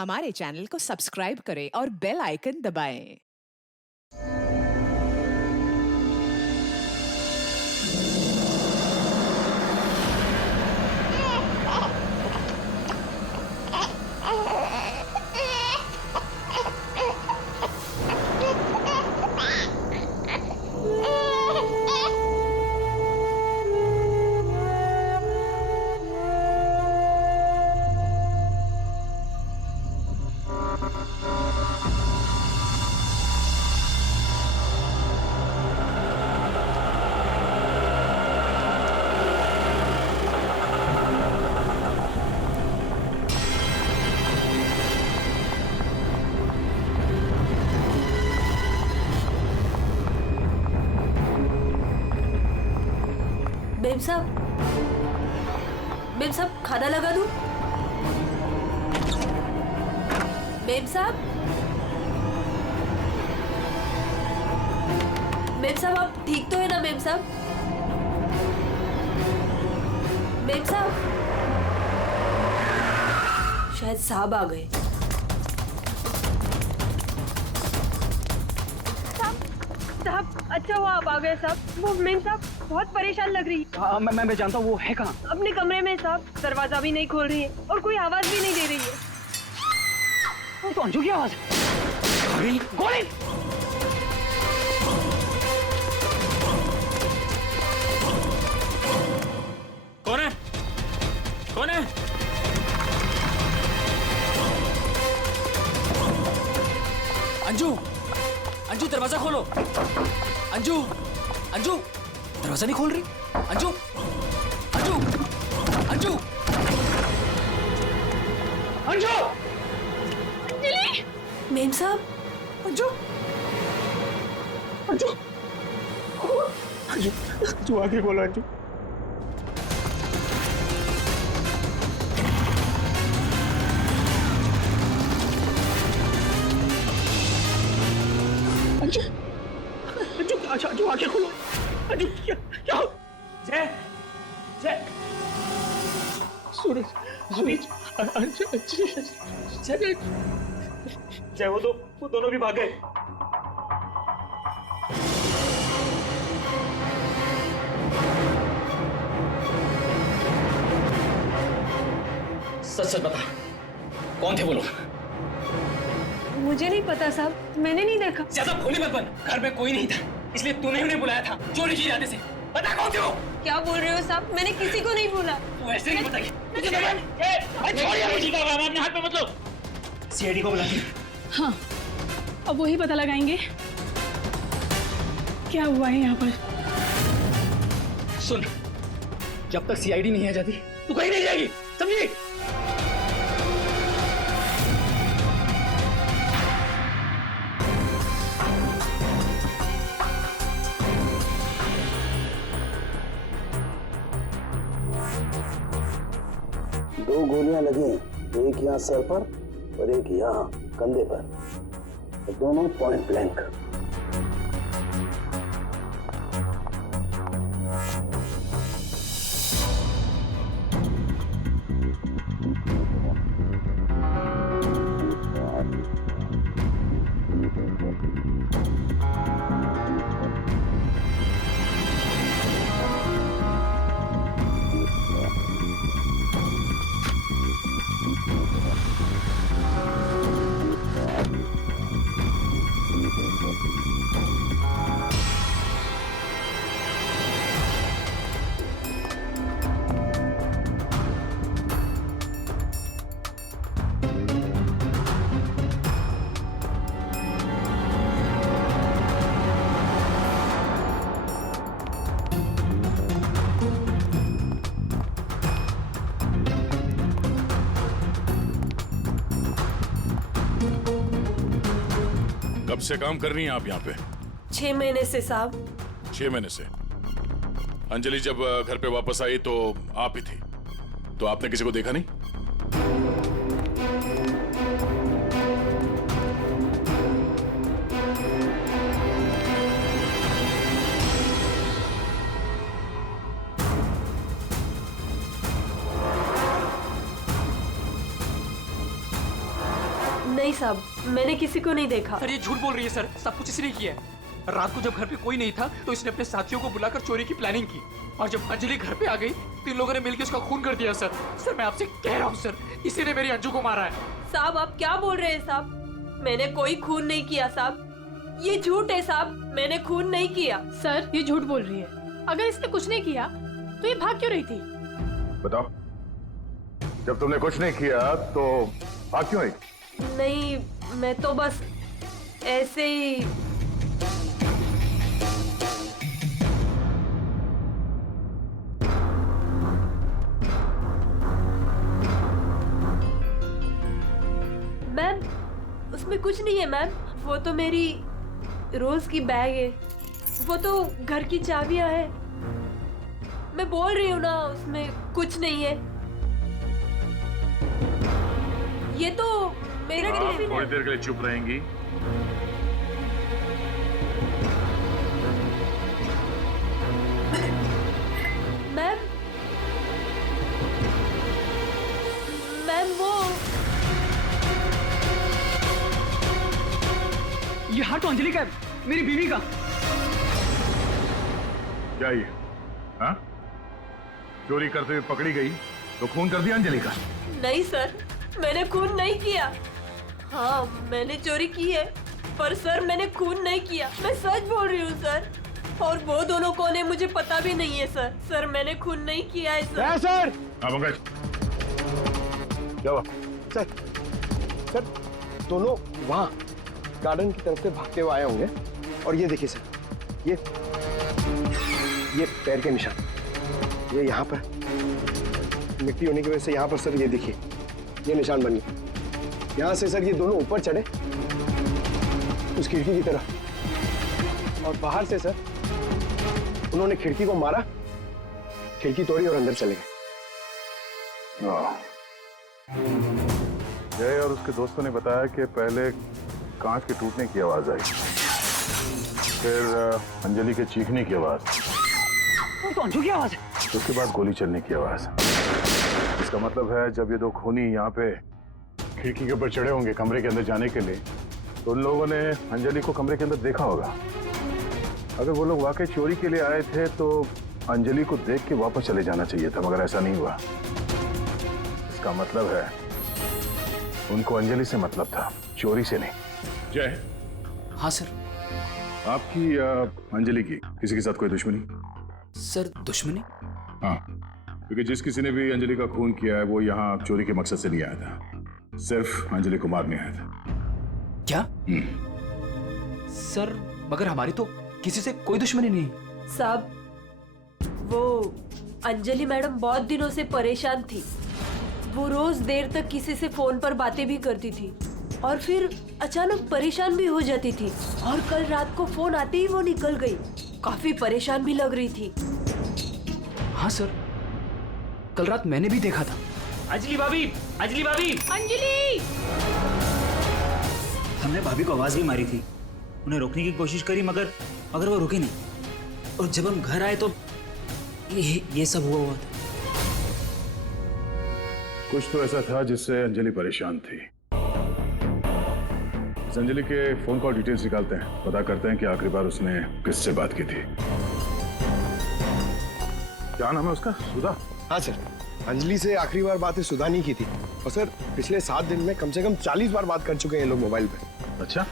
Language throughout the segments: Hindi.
हमारे चैनल को सब्सक्राइब करें और बेल आइकन दबाएं। बेब साहब खाना लगा दूं? बेब साहब आप ठीक तो है ना? बेब साहब शायद साहब आ गए। साहब अच्छा हुआ आप आ गए साहब। वो मेम साहब बहुत परेशान लग रही है। हाँ मैं जानता हूँ, वो है कहाँ? अपने कमरे में साहब, दरवाजा भी नहीं खोल रही है और कोई आवाज भी नहीं दे रही है। वो तो अंजू की आवाज है। गोली गोली! कौन है? कौन है? अंजू, अंजू दरवाजा खोलो। अंजू, अंजू दरवाजा नहीं खोल रही। अंजू, अंजू, अंजू, अंजू! अंजलि! मेम साहब, अंजू, अंजू, अंजू, अंजू आगे बोलो अंजू। अंजू, अंजू, अच्छा अंजू आगे खोलो। अंजू क्या क्या? जय, जय, सूरज, सूरज, अंजू, जय, जय, वो दोनों भी भाग गए। सच सच बता, कौन थे वो लोग? मुझे नहीं पता साहब, मैंने नहीं देखा। ज्यादा भोली मत बन, घर में कोई नहीं था इसलिए तूने उन्हें बुलाया था चोरी की इरादे से। बता कौन थे वो? क्या बोल रहे हो साहब? मैंने किसी को नहीं भूला। तू ऐसे नहीं बताएगी। अपने हाथ में मत लो। सीआईडी को बुलाती। हाँ, अब वही पता लगाएंगे क्या हुआ है यहाँ पर। सुन, जब तक सीआईडी नहीं आ जाती तू कहीं नहीं जाएगी, समझी? दो गोलियां लगी, एक यहाँ सर पर और एक यहाँ कंधे पर, तो दोनों पॉइंट ब्लैंक। कब से काम कर रही हैं आप यहाँ पे? 6 महीने से साहब। 6 महीने से। अंजलि जब घर पे वापस आई तो आप ही थी, तो आपने किसी को देखा नहीं? नहीं साहब, मैंने किसी को नहीं देखा। सर ये झूठ बोल रही है सर, सब कुछ इसने किया है। रात को जब घर पे कोई नहीं था तो इसने अपने साथियों को बुलाकर चोरी की प्लानिंग की, और जब अंजलि घर पे आ गई तो इन लोगों ने मिलकर उसका खून कर दिया। सर सर मैं आपसे कह रहा हूँ सर, इसी ने मेरी अंजू को मारा है। साहब आप क्या बोल रहे हैं साहब? मैंने कोई खून नहीं किया साहब, ये झूठ है साहब, मैंने खून नहीं किया। सर ये झूठ बोल रही है। अगर इसने कुछ नहीं किया तो ये भाग क्यों रही थी? बताओ, जब तुमने कुछ नहीं किया तो भाग क्यों आई? नहीं, मैं तो बस ऐसे ही। मैम उसमें कुछ नहीं है मैम, वो तो मेरी रोज की बैग है, वो तो घर की चाबियां है। मैं बोल रही हूँ ना, उसमें कुछ नहीं है। ये तो मेरा टिफिन थोड़ी है। देर के लिए चुप रहेंगी? मैम मैम वो ये हाथ तो अंजलि का है, मेरी बीवी का। क्या ये? हाँ? चोरी करते हुए पकड़ी गई तो खून कर दिया अंजलि का? नहीं सर, मैंने खून नहीं किया। हाँ मैंने चोरी की है, पर सर मैंने खून नहीं किया, मैं सच बोल रही हूँ सर। और वो दोनों कौन है मुझे पता भी नहीं है सर। सर मैंने खून नहीं किया है सर। सर हाँ पंकज, क्या हुआ? सर दोनों वहाँ गार्डन की तरफ से भागते हुए आए होंगे, और ये देखिए सर, ये पैर के निशान, ये यहाँ पर मिट्टी होने की वजह से यहाँ पर सर ये देखिए ये निशान बन गए। यहाँ से सर ये दोनों ऊपर चढ़े उस खिड़की की तरफ, और बाहर से सर उन्होंने खिड़की को मारा, खिड़की तोड़ी और अंदर चले गए। जय और उसके दोस्तों ने बताया कि पहले कांच के टूटने की आवाज आई, फिर अंजलि के चीखने की आवाज, तो अंजू की आवाज है। उसके बाद गोली चलने की आवाज। इसका मतलब है जब ये दो खूनी यहाँ पे खिड़की के ऊपर चढ़े होंगे कमरे के अंदर जाने के लिए, तो उन लोगों ने अंजलि को कमरे के अंदर देखा होगा। अगर वो लोग वाकई चोरी के लिए आए थे तो अंजलि को देख के वापस चले जाना चाहिए था, मगर ऐसा नहीं हुआ। इसका मतलब है उनको अंजलि से मतलब था, चोरी से नहीं। जय। हाँ सर। आपकी अंजलि की किसी के साथ कोई दुश्मनी? सर दुश्मनी? हाँ, क्योंकि जिस किसी ने भी अंजलि का खून किया है वो यहाँ चोरी के मकसद से नहीं आया था, सिर्फ अंजलि को मारने आया था। क्या? सर मगर हमारी तो किसी से कोई दुश्मनी नहीं। साहब वो अंजलि मैडम बहुत दिनों से परेशान थी, वो रोज देर तक किसी से फोन पर बातें भी करती थी और फिर अचानक परेशान भी हो जाती थी, और कल रात को फोन आते ही वो निकल गई, काफी परेशान भी लग रही थी। हाँ सर, कल रात मैंने भी देखा था। अंजलि भाभी, अंजलि भाभी, अंजलि! हमने भाभी को आवाज भी मारी थी, उन्हें रोकने की कोशिश करी, मगर वो रुके नहीं। और जब हम घर आए तो ये सब हुआ था। कुछ तो ऐसा था जिससे अंजलि परेशान थी। इस अंजलि के फोन कॉल डिटेल्स निकालते हैं, पता करते हैं कि आखिरी बार उसने किससे बात की थी। क्या नाम है उसका? सुधा? हाँ सर, अंजलि से आखिरी बार बात सुधा नहीं की थी, और सर पिछले 7 दिन में कम से कम 40 बार बात कर चुके हैं ये लोग मोबाइल पे। अच्छा,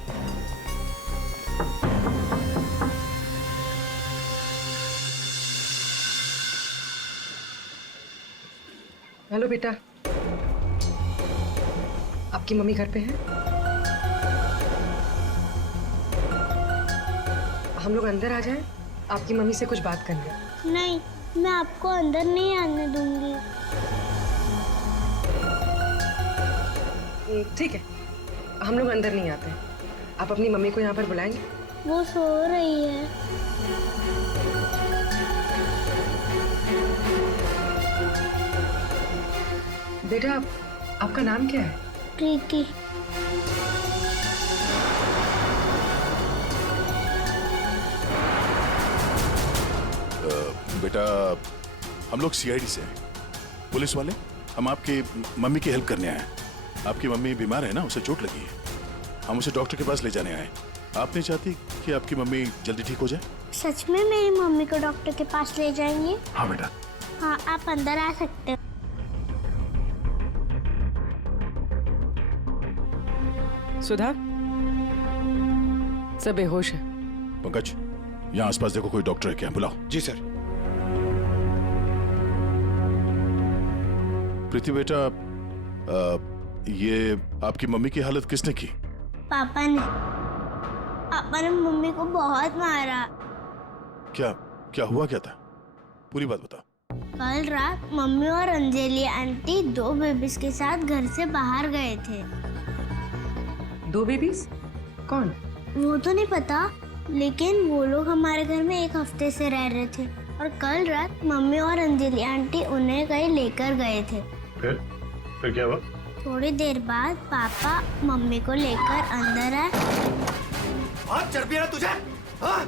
हेलो बेटा, आपकी मम्मी घर पे है? हम लोग अंदर आ जाएं? आपकी मम्मी से कुछ बात करनी है। नहीं, मैं आपको अंदर नहीं आने दूंगी। ठीक है, हम लोग अंदर नहीं आते। आप अपनी मम्मी को यहाँ पर बुलाएंगे? वो सो रही है। बेटा आपका नाम क्या है? प्रीति। बेटा हम लोग सीआईडी से हैं, पुलिस वाले। हम आपकी मम्मी की हेल्प करने आए हैं। आपकी मम्मी बीमार है ना, उसे चोट लगी है। हम उसे डॉक्टर के पास ले जाने आए। आप नहीं चाहती कि आपकी मम्मी जल्दी ठीक हो जाए? सच में मेरी मम्मी को डॉक्टर के पास ले जाएंगे? हाँ बेटा। हाँ, आप अंदर आ सकते हो। सुधा, सब बेहोश है। पंकज, यहाँ आसपास देखो कोई डॉक्टर है क्या? बुलाओ। जी सर। प्रीति बेटा, ये आपकी मम्मी की हालत किसने की? पापा ने मम्मी को बहुत मारा। क्या क्या हुआ, क्या था? पूरी बात बताओ। कल रात मम्मी और अंजलि आंटी 2 बेबीज के साथ घर से बाहर गए थे। 2 बेबीज? कौन? वो तो नहीं पता, लेकिन वो लोग हमारे घर में 1 हफ्ते से रह रहे थे और कल रात मम्मी और अंजलि आंटी उन्हें कहीं लेकर गए थे। फिर क्या हुआ? थोड़ी देर बाद पापा मम्मी को लेकर अंदर आए। बहुत चर्बी है तुझे, हाँ?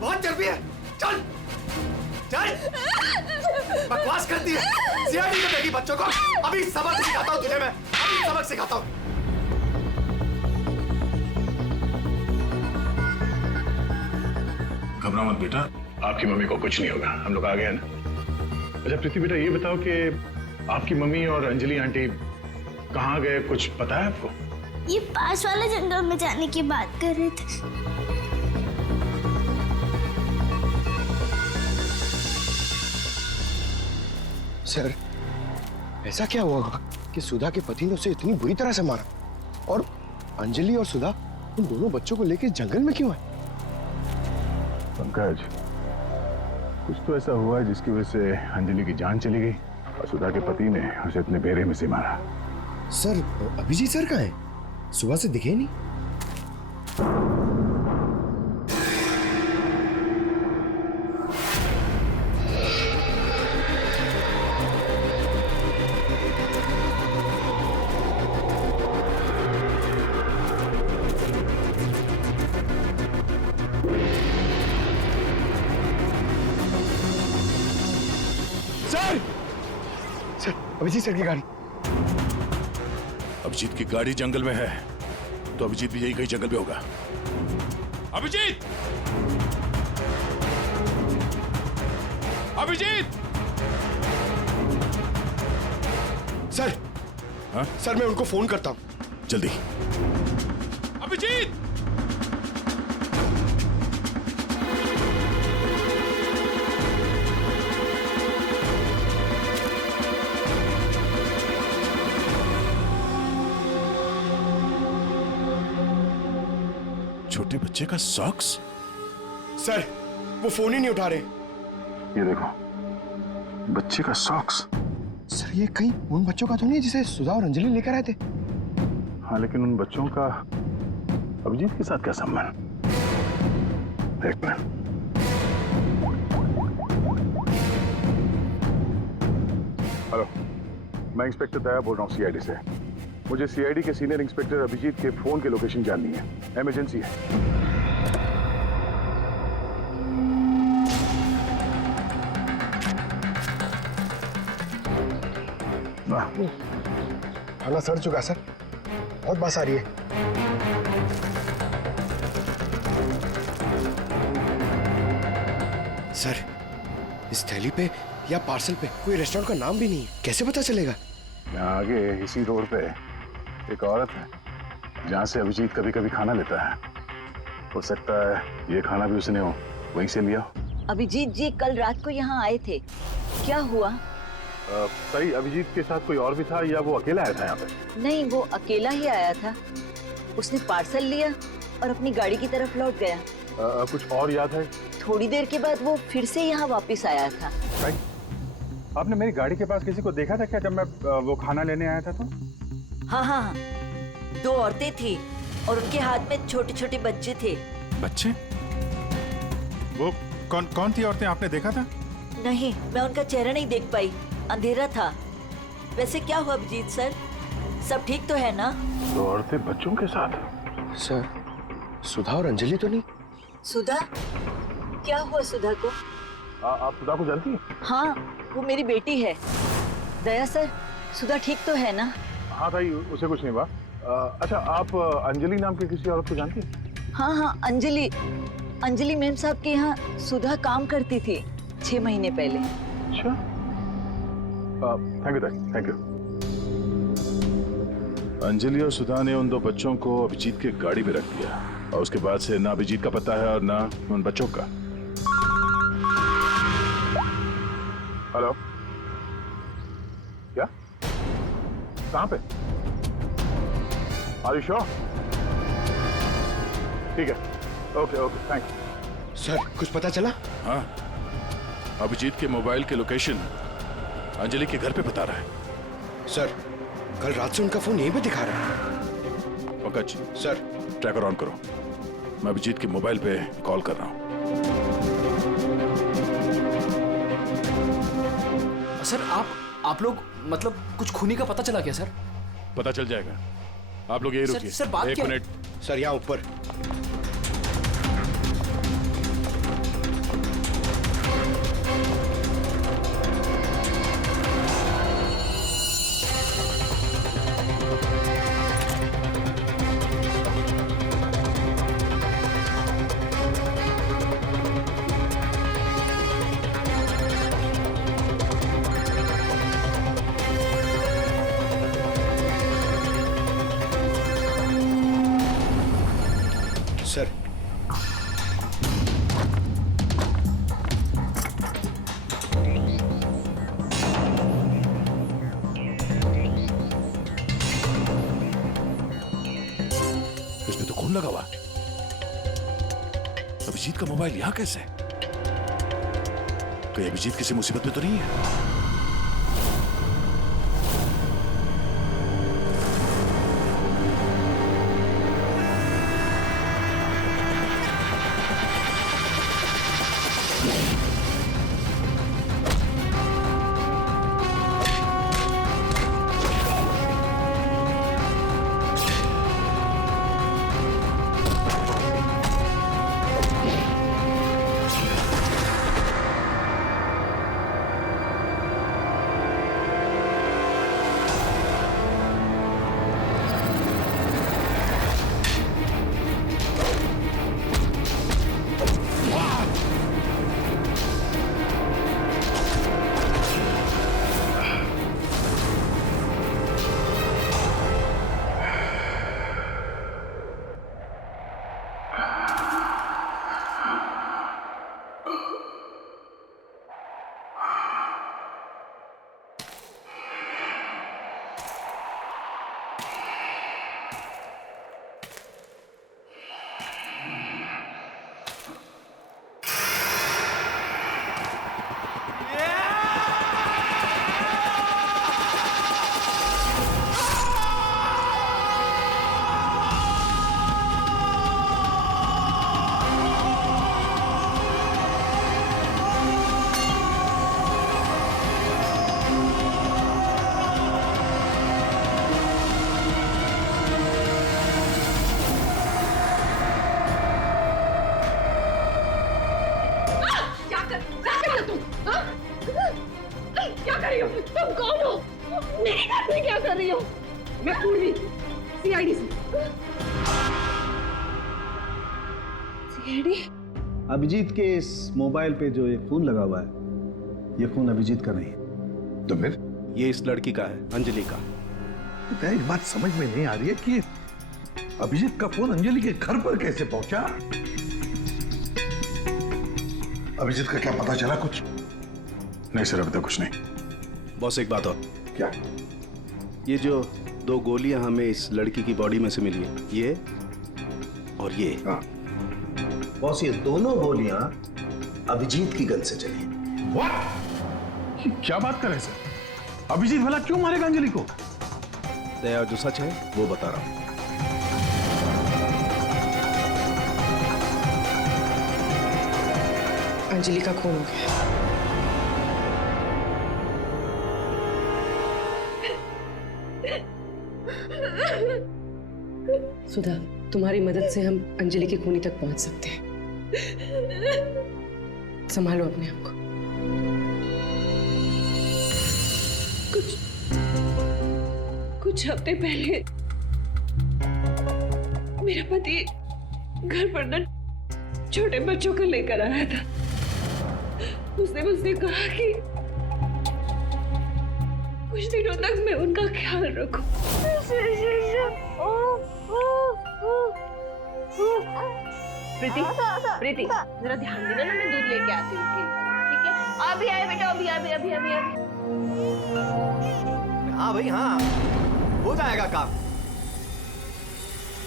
बहुत चर्बी है। चल चल, बकवास करती है। सीआईडी में देखी बच्चों को। अभी सबक सिखाता हूँ तुझे मैं, अभी सबक सिखाता हूँ। घबरा मत बेटा, आपकी मम्मी को कुछ नहीं होगा, हम लोग आ गए ना। अच्छा प्रीति बेटा, ये बताओ कि आपकी मम्मी और अंजलि आंटी कहाँ गए, कुछ पता है आपको? ये पास वाले जंगल में जाने की बात कर रहे थे। सर, ऐसा क्या हुआ होगा कि सुधा के पति ने उसे इतनी बुरी तरह से मारा, और अंजलि और सुधा उन दोनों बच्चों को लेकर जंगल में क्यों आए? पंकज, कुछ तो ऐसा हुआ है जिसकी वजह से अंजलि की जान चली गई और सुधा के पति ने उसे अपने बेरे में से मारा। सर, अभिजीत सर कहाँ है? सुबह से दिखे नहीं। सर, अभिजीत सर की गाड़ी। अभिजीत की गाड़ी जंगल में है, तो अभिजीत भी यही कहीं जंगल में होगा। अभिजीत! अभिजीत! सर, हाँ? सर मैं उनको फोन करता हूँ। जल्दी। अभिजीत! छोटे बच्चे का सॉक्स? सर, वो फोन ही नहीं उठा रहे। ये देखो, बच्चे का सॉक्स। सर, ये कहीं उन बच्चों का तो नहीं है जिसे सुधा और अंजलि लेकर आए थे? हाँ, लेकिन उन बच्चों का अभिजीत के साथ क्या संबंध? एक मिनट। हेलो, मैं इंस्पेक्टर दया बोल रहा हूँ सीआईडी से। मुझे सीआईडी के सीनियर इंस्पेक्टर अभिजीत के फोन की लोकेशन जाननी है, इमरजेंसी है। थाना सड़ चुका सर, बहुत बात आ रही है। सर, इस थैली पे या पार्सल पे कोई रेस्टोरेंट का नाम भी नहीं है, कैसे पता चलेगा? यहाँ आगे इसी रोड पे एक औरत है जहाँ से अभिजीत कभी कभी खाना लेता है। हो सकता है ये खाना भी उसने वहीं से लिया। अभिजीत जी कल रात को यहाँ आए थे, क्या हुआ? सही, अभिजीत के साथ कोई और भी था या वो अकेला आया था यहाँ पे? नहीं, वो अकेला ही आया था। उसने पार्सल लिया और अपनी गाड़ी की तरफ लौट गया। कुछ और याद है? थोड़ी देर के बाद वो फिर से यहाँ वापस आया था। आपने मेरी गाड़ी के पास किसी को देखा था क्या जब मैं वो खाना लेने आया था तो? हाँ हाँ, 2 औरतें थी और उनके हाथ में छोटे छोटे बच्चे थे। बच्चे? वो कौन थी औरतें, आपने देखा था? नहीं, मैं उनका चेहरा नहीं देख पाई, अंधेरा था। वैसे क्या हुआ अभिजीत सर, सब ठीक तो है ना? 2 औरतें बच्चों के साथ? सर, सुधा और अंजलि तो नहीं? सुधा? क्या हुआ सुधा को? आप सुधा को जानती हैं? हाँ, वो मेरी बेटी है। दया सर, सुधा ठीक तो है ना? हाँ भाई, उसे कुछ नहीं हुआ। अच्छा, आप अंजलि नाम के किसी औरत को जानती हैं? हाँ, अंजलि मैम साहब के यहाँ सुधा काम करती थी 6 महीने पहले। अच्छा, थैंक यू। अंजलि और सुधा ने उन 2 बच्चों को अभिजीत के गाड़ी में रख दिया और उसके बाद से ना अभिजीत का पता है और ना उन बच्चों का। हेलो, क्या? कहाँ पे? Are you sure? ठीक है, ओके, थैंक्स। सर, कुछ पता चला? हाँ, अभिजीत के मोबाइल के लोकेशन अंजलि के घर पे बता रहा है। सर, कल रात से उनका फोन यहीं पे दिखा रहा है। पंकज सर, ट्रैकर ऑन करो, मैं अभिजीत के मोबाइल पे कॉल कर रहा हूँ। सर, आप लोग मतलब कुछ खूनी का पता चला क्या सर? पता चल जाएगा, आप लोग यही रुकिए। सर, बात 1 क्या? मिनट। सर, यहाँ ऊपर। सर, इसमें तो खून लगा हुआ। अभिजीत का मोबाइल यहाँ कैसे? कहीं अभिजीत किसी मुसीबत में तो नहीं है? तुम कौन हो? मेरे घर में क्या कर रही हो? मैं पूर्वी, सीआईडी से। सीआईडी? अभिजीत के इस मोबाइल पे जो ये फोन लगा हुआ है, ये फोन अभिजीत का नहीं है। तो फिर? ये इस लड़की का है, अंजलि का। तो एक बात समझ में नहीं आ रही है कि अभिजीत का फोन अंजलि के घर पर कैसे पहुंचा? अभिजीत का क्या पता चला कुछ? नहीं सर, अभी तक कुछ नहीं। बॉस, एक बात और। क्या? ये जो 2 गोलियां हमें इस लड़की की बॉडी में से मिली है, ये और ये। हाँ। बॉस, ये दोनों गोलियां अभिजीत की गन से चली। What? क्या बात कर रहे हैं सर? अभिजीत भला क्यों मारेगा अंजलि को? दया, जो सच है वो बता रहा हूं। अंजलि का खून हो गया। सुधा, तुम्हारी मदद से हम अंजलि की खूनी तक पहुंच सकते हैं। संभालो अपने आप को। कुछ हफ्ते पहले मेरा पति घर पर ना छोटे बच्चों को लेकर आया था। उसने मुझसे कहा कि कुछ दिनों तक मैं उनका ख्याल रखूं। प्रीति, प्रीति, जरा ध्यान देना ना, मैं दूध लेके आती हूँ। ठीक है? अभी आए बेटा, अभी अभी अभी अभी अभी। हाँ भाई हाँ, हो जाएगा काम।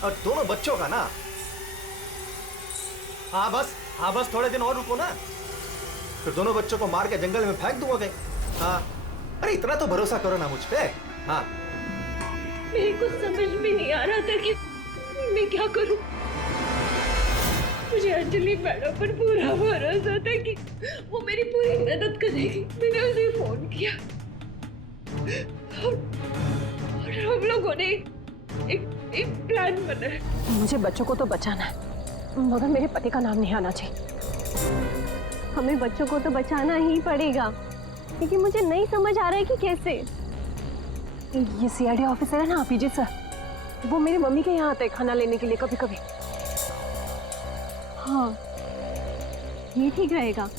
और दोनों बच्चों का ना, हाँ बस थोड़े दिन और रुको ना, फिर दोनों बच्चों को मार के जंगल में फेंक दूंगा कहीं। हाँ, अरे इतना तो भरोसा करो ना मुझ पे। हाँ, मेरे को समझ में नहीं आ रहा था कि मैं क्या करूं। मुझे अंजलि मैडम पर पूरा भरोसा था कि वो मेरी पूरी मदद करेगी। मैंने उसे फोन किया और हम लोगों ने एक प्लान बनाया। मुझे बच्चों को तो बचाना है, मगर मेरे पति का नाम नहीं आना चाहिए। हमें बच्चों को तो बचाना ही पड़ेगा, लेकिन मुझे नहीं समझ आ रहा है कि कैसे। ये सीआईडी ऑफिसर है ना अभिजीत सर, वो मेरी मम्मी के यहाँ आते हैं खाना लेने के लिए कभी कभी। हाँ, ये ठीक रहेगा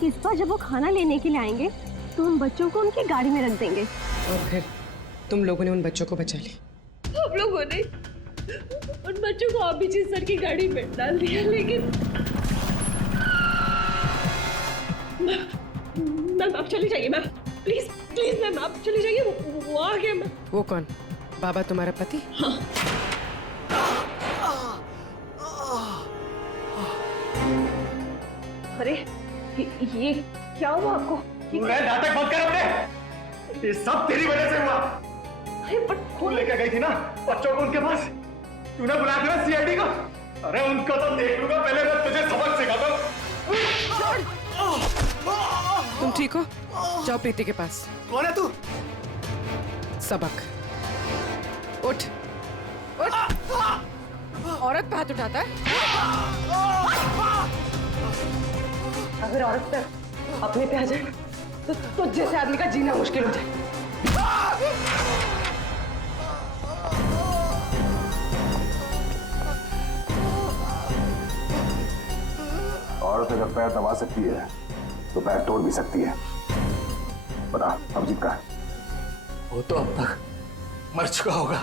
कि इस बार जब वो खाना लेने के लिए आएंगे तो हम बच्चों को उनकी गाड़ी में रख देंगे। और फिर तुम लोगों ने उन बच्चों को बचा लिया। हम लोगों ने उन बच्चों को अभिजीत सर की गाड़ी में डाल दिया, लेकिन मैम आप चले जाइए। मैम प्लीज प्लीज मैम आप चले जाइए, वो आ गया। मैम वो कौन? बाबा तुम्हारा पति? हाँ। अरे ये क्या हुआ आपको? नाटक बंद कर अपने, ये सब तेरी वजह से हुआ। अरे पर खून लेकर गई थी ना बच्चों को उनके पास, तूने बुलाया था ना सीआईडी को। अरे उनको तो देख लूंगा, पहले मैं तुझे सबक सिखाता हूं। तुम ठीक हो? जाओ प्रीति के पास। कौन है तू? सबक। उठ उठ। औरत पे हाथ उठाता है? अगर औरत पे अपने पे आ जाए तो जैसे आदमी का जीना मुश्किल हो जाए। औरत अगर पैर दबा सकती है तो पैर तोड़ भी सकती है। बता अभिजीत का? वो तो अब तक मर चुका होगा।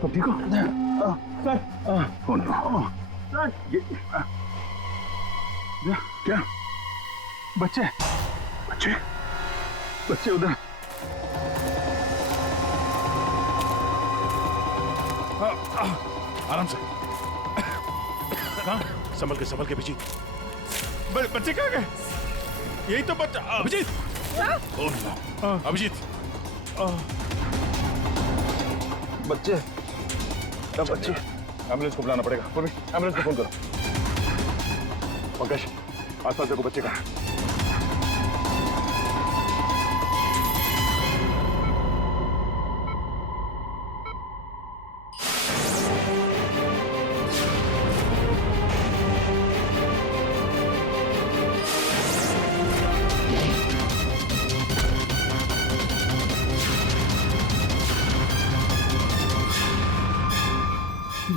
तुम ठीक हो? सर ये क्या? बच्चे बच्चे बच्चे उधर। आराम से। कहाँ? संभल के पीछे। बच्चे कहाँ गए? यही तो बच्चा। अभिजीत! Oh no, Abhijit! बच्चे एम्बुलेंस को बुलाना पड़ेगा। एम्बुलेंस को फोन करो। पंकज, आसपास देखो बच्चे कहाँ।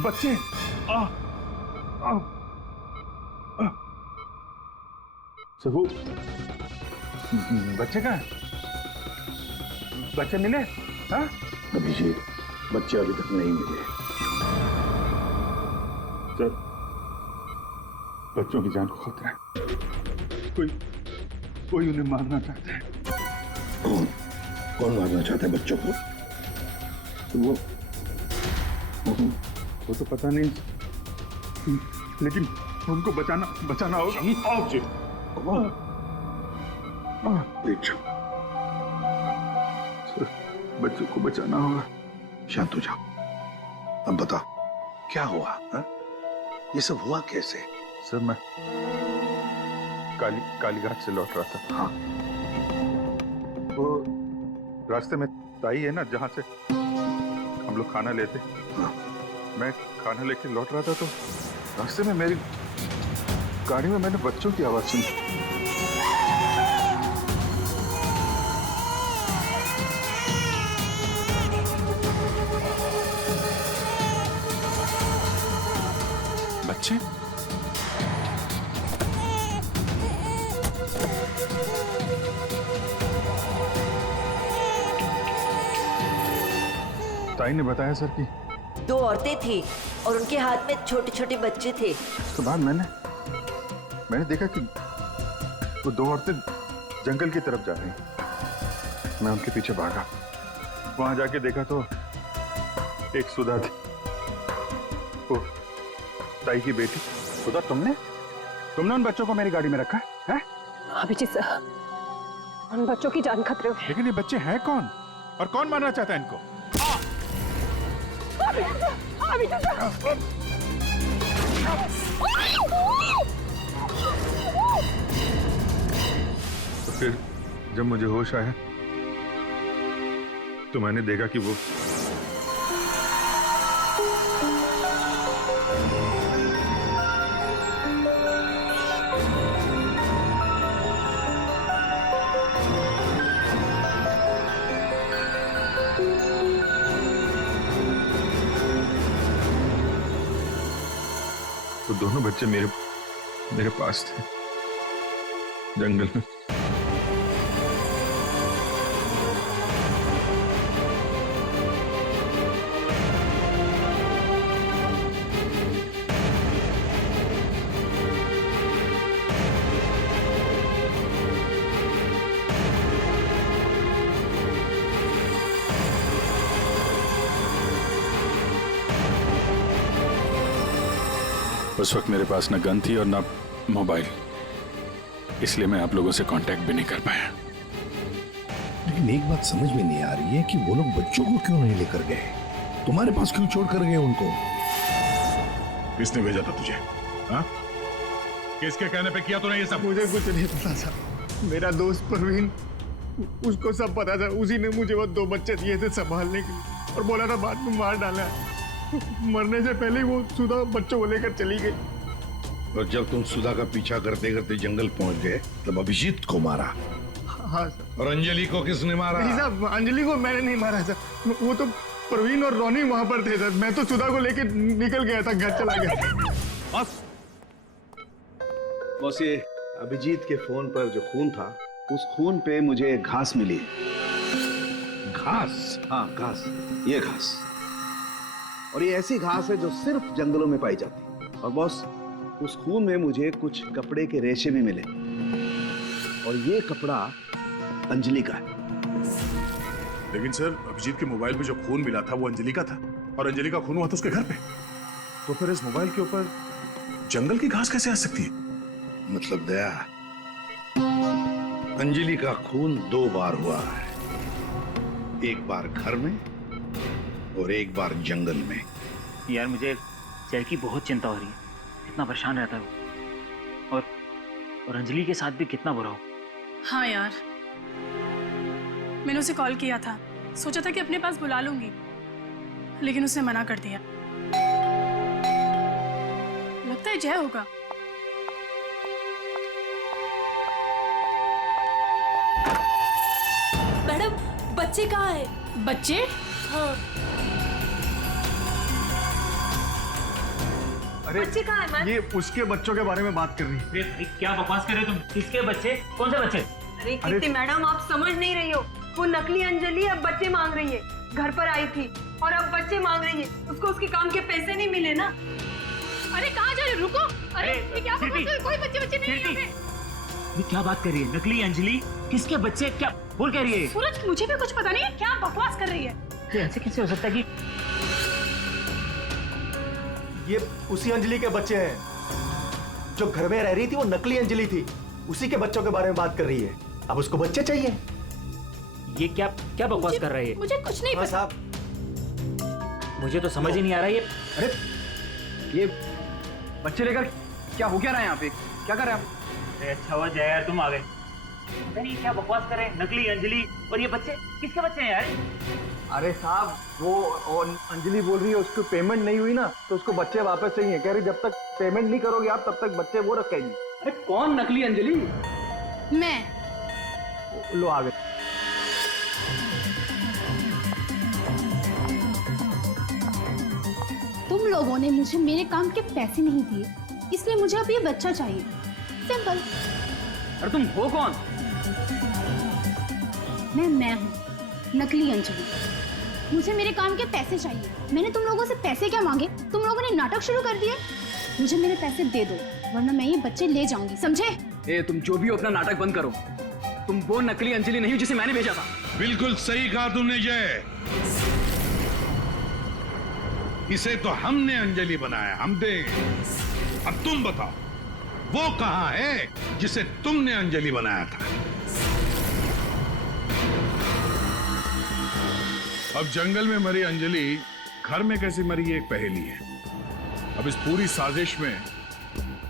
बच्चे सर वो बच्चे कहाँ हैं? बच्चे मिले? हाँ? अभिजीत, बच्चे अभी तक नहीं मिले। सर, बच्चों की जान को खतरा है। कोई उन्हें मारना चाहता है। कौन मारना चाहता है बच्चों को? वो तो पता नहीं, लेकिन उनको बचाना होगा। आओ जी। सर, बच्चों को बचाना होगा। शांत हो जाओ। अब बताओ क्या हुआ? हा? ये सब हुआ कैसे? सर मैं कालीघाट से लौट रहा था। हाँ। वो रास्ते में ताई है ना, जहाँ से हम लोग खाना लेते। हाँ। मैं खाना लेके लौट रहा था तो रास्ते में मेरी गाड़ी में मैंने बच्चों की आवाज सुनी। बच्चे? ताई ने बताया सर कि 2 औरतें थी और उनके हाथ में छोटे छोटे बच्चे थे। उसके बाद मैंने देखा कि वो 2 औरतें जंगल की तरफ जा रही। मैं उनके पीछे भागा। वहां जाके देखा तो एक सुधा थी, वो ताई की बेटी। सुधा, तुमने उन बच्चों को मेरी गाड़ी में रखा है? अभिजीत सर, उन बच्चों की जान खतरे में। लेकिन ये बच्चे हैं कौन और कौन मारना चाहता है इनको? तो फिर जब मुझे होश आया तो मैंने देखा कि वो दोनों बच्चे मेरे पास थे जंगल में। उस वक्त मेरे पास न गन थी और न मोबाइल, इसलिए मैं आप लोगों से कांटेक्ट भी नहीं कर पाया। लेकिन एक बात समझ में नहीं आ रही है कि वो लोग बच्चों को क्यों नहीं लेकर गए? तुम्हारे पास क्यों छोड़ कर गए उनको? किसने भेजा था तुझे? हाँ? किसके कहने पे किया तूने ये सब? मुझे कुछ नहीं पता था। मेरा दोस्त परवीन, उसको सब पता था। उसी ने मुझे वो 2 बच्चे दिए थे संभालने के लिए और बोला था बाद में मार डाला। मरने से पहले वो सुधा बच्चों को लेकर चली गई। और जब तुम सुधा का पीछा करते करते जंगल पहुंच गए तब अभिजीत को मारा। हाँ सर। और अंजलि को किसने मारा? नहीं साहब, अंजलि को मैंने नहीं मारा सर। वो तो प्रवीण और रोनी वहां पर थे सर। मैं तो सुधा को लेकर निकल गया था, घर चला गया। बस ये अभिजीत के फोन पर जो खून था, उस खून पे मुझे घास मिली। घास? हाँ घास, ये घास। और ये ऐसी घास है जो सिर्फ जंगलों में पाई जाती है। और बॉस, उस खून में मुझे कुछ कपड़े के रेशे भी मिले और ये कपड़ा अंजलि का है। लेकिन सर, अभिजीत के मोबाइल पे जो खून मिला था वो अंजलि का था और अंजलि का खून हुआ था उसके घर पे। तो फिर इस मोबाइल के ऊपर जंगल की घास कैसे आ सकती है? मतलब दया, अंजलि का खून 2 बार हुआ है। एक बार घर में और एक बार जंगल में। यार मुझे जय की बहुत चिंता हो रही है। कितना परेशान रहता है वो, और अंजलि के साथ भी कितना बुरा हो। हाँ यार, मैंने उसे कॉल किया था, सोचा था कि अपने पास बुला लूंगी, लेकिन उसने मना कर दिया। लगता है जय होगा। मैडम, बच्चे कहाँ हैं? बच्चे? हाँ। बच्चे कहाँ है? ये उसके बच्चों के बारे में बात कर रही है। अरे भाई क्या बकवास कर रहे हो तुम? किसके बच्चे? कौन से बच्चे? अरे कीर्ति मैडम, आप समझ नहीं रही हो। वो नकली अंजलि अब बच्चे मांग रही है। घर पर आई थी और अब बच्चे मांग रही है। उसको उसके काम के पैसे नहीं मिले ना। अरे कहाँ जा रहे हो? रुको। अरे ये क्या बकवास है? कोई बच्चे नहीं है यहाँ पे। ये क्या बात कर रही है? नकली अंजलि? किसके बच्चे? क्या बोल कह रही है? सूरज, मुझे भी कुछ पता नहीं है, क्या बकवास कर रही है। ये ऐसे कैसे हो सकता है कि ये उसी अंजलि के बच्चे हैं जो घर में रह रही थी। वो नकली अंजलि थी, उसी के बच्चों के बारे में बात कर रही है। अब उसको बच्चे चाहिए। ये क्या बकवास कर रही है? मुझे कुछ नहीं पता। मुझे तो समझ ही नहीं आ रहा है ये। अरे ये बच्चे लेकर क्या हो क्या रहा है यहाँ पे? क्या कर रहे हैं आप? अच्छा हुआ जय यार तुम आ गए। पता नहीं क्या बकवास कर रहे हैं। नकली अंजलि और ये बच्चे किसके बच्चे हैं यार? अरे साहब, वो अंजलि बोल रही है उसको पेमेंट नहीं हुई ना, तो उसको बच्चे वापस चाहिए। कह रही जब तक पेमेंट नहीं करोगे आप तब तक बच्चे वो रखेगी। अरे कौन नकली अंजलि? मैं। लो आ गए। तुम लोगों ने मुझे मेरे काम के पैसे नहीं दिए, इसलिए मुझे अब ये बच्चा चाहिए। सिंपल। अरे तुम हो कौन? मैं हूँ नकली अंजलि। मुझे मेरे काम के पैसे चाहिए। मैंने तुम लोगों से पैसे क्या मांगे? तुम लोगों ने नाटक शुरू कर दिए। मुझे मेरे पैसे दे दो, वरना मैं ये बच्चे ले जाऊंगी, समझे? ए, तुम जो भी हो अपना नाटक बंद करो। तुम वो नकली अंजलि नहीं हो जिसे मैंने भेजा था। बिल्कुल सही कहा तुमने जय। इसे तो हमने अंजलि बनाया, हम दे। अब तुम बताओ वो कहां है जिसे तुमने अंजलि बनाया था? अब जंगल में मरी अंजलि घर में कैसे मरी ये एक पहेली है। अब इस पूरी साजिश में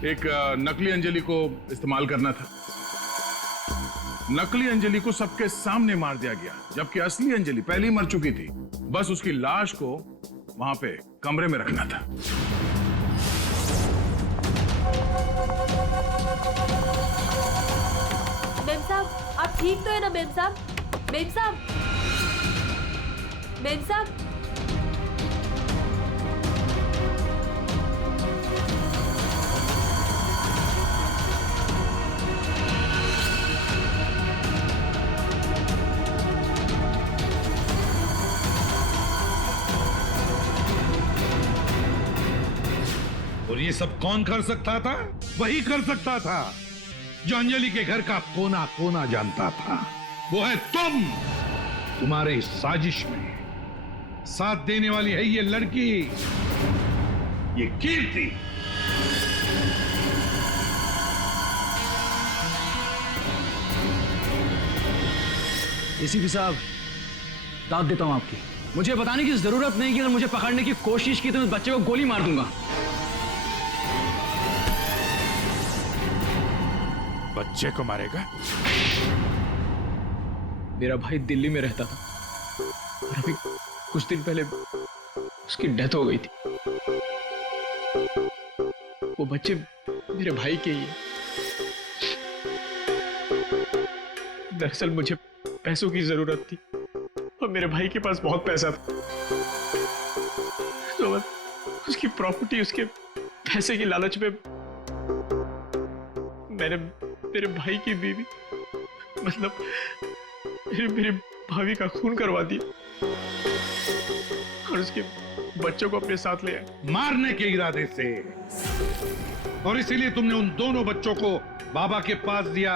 एक नकली अंजलि को इस्तेमाल करना था। नकली अंजलि को सबके सामने मार दिया गया, जबकि असली अंजलि पहले ही मर चुकी थी। बस उसकी लाश को वहां पे कमरे में रखना था। मेम साहब, आप ठीक तो है ना मेम साहब? मेम साहब, मेम साहब, और ये सब कौन कर सकता था? वही कर सकता था जो अंजलि के घर का कोना कोना जानता था। वो है तुम। तुम्हारे इस साजिश में साथ देने वाली है ये लड़की, ये कीर्ति। एसीपी साहब, दाद देता हूं आपकी। मुझे बताने की जरूरत नहीं कि अगर मुझे पकड़ने की कोशिश की तो मैं बच्चे को गोली मार दूंगा। बच्चे को मारेगा? मेरा भाई दिल्ली में रहता था और अभी कुछ दिन पहले उसकी डेथ हो गई थी। वो बच्चे मेरे भाई के ही है। दरअसल मुझे पैसों की जरूरत थी और मेरे भाई के पास बहुत पैसा था, तो उसकी प्रॉपर्टी, उसके पैसे की लालच में मैंने मेरे भाई की बीवी, मतलब मेरी भाभी का खून करवा दिया और उसके बच्चों को अपने साथ ले आए मारने के इरादे से। और इसीलिए तुमने उन दोनों बच्चों को बाबा के पास दिया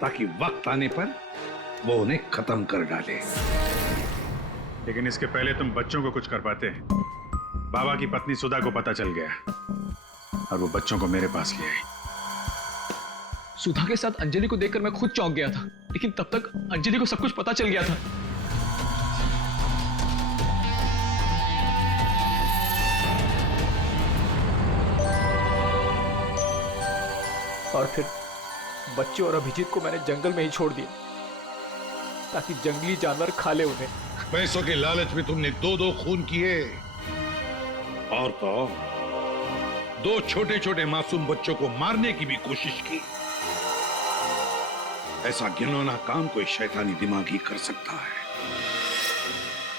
ताकि वक्त आने पर वो उन्हें खत्म कर डाले। लेकिन इसके पहले तुम बच्चों को कुछ कर पाते। बाबा की पत्नी सुधा को पता चल गया और वो बच्चों को मेरे पास ले आई। सुधा के साथ अंजलि को देखकर मैं खुद चौंक गया था, लेकिन तब तक अंजलि को सब कुछ पता चल गया था। और फिर बच्चे और अभिजीत को मैंने जंगल में ही छोड़ दिया ताकि जंगली जानवर खा ले उन्हें। पैसों के लालच में तुमने दो खून किए और तो दो छोटे छोटे मासूम बच्चों को मारने की भी कोशिश की। ऐसा घिनौना काम कोई शैतानी दिमाग ही कर सकता है।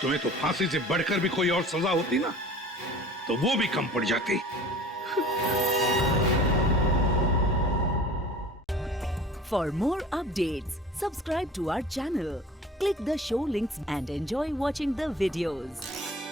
तुम्हें तो फांसी से बढ़कर भी कोई और सजा होती ना तो वो भी कम पड़ जाती। For more updates, subscribe to our channel, click the show links and enjoy watching the videos.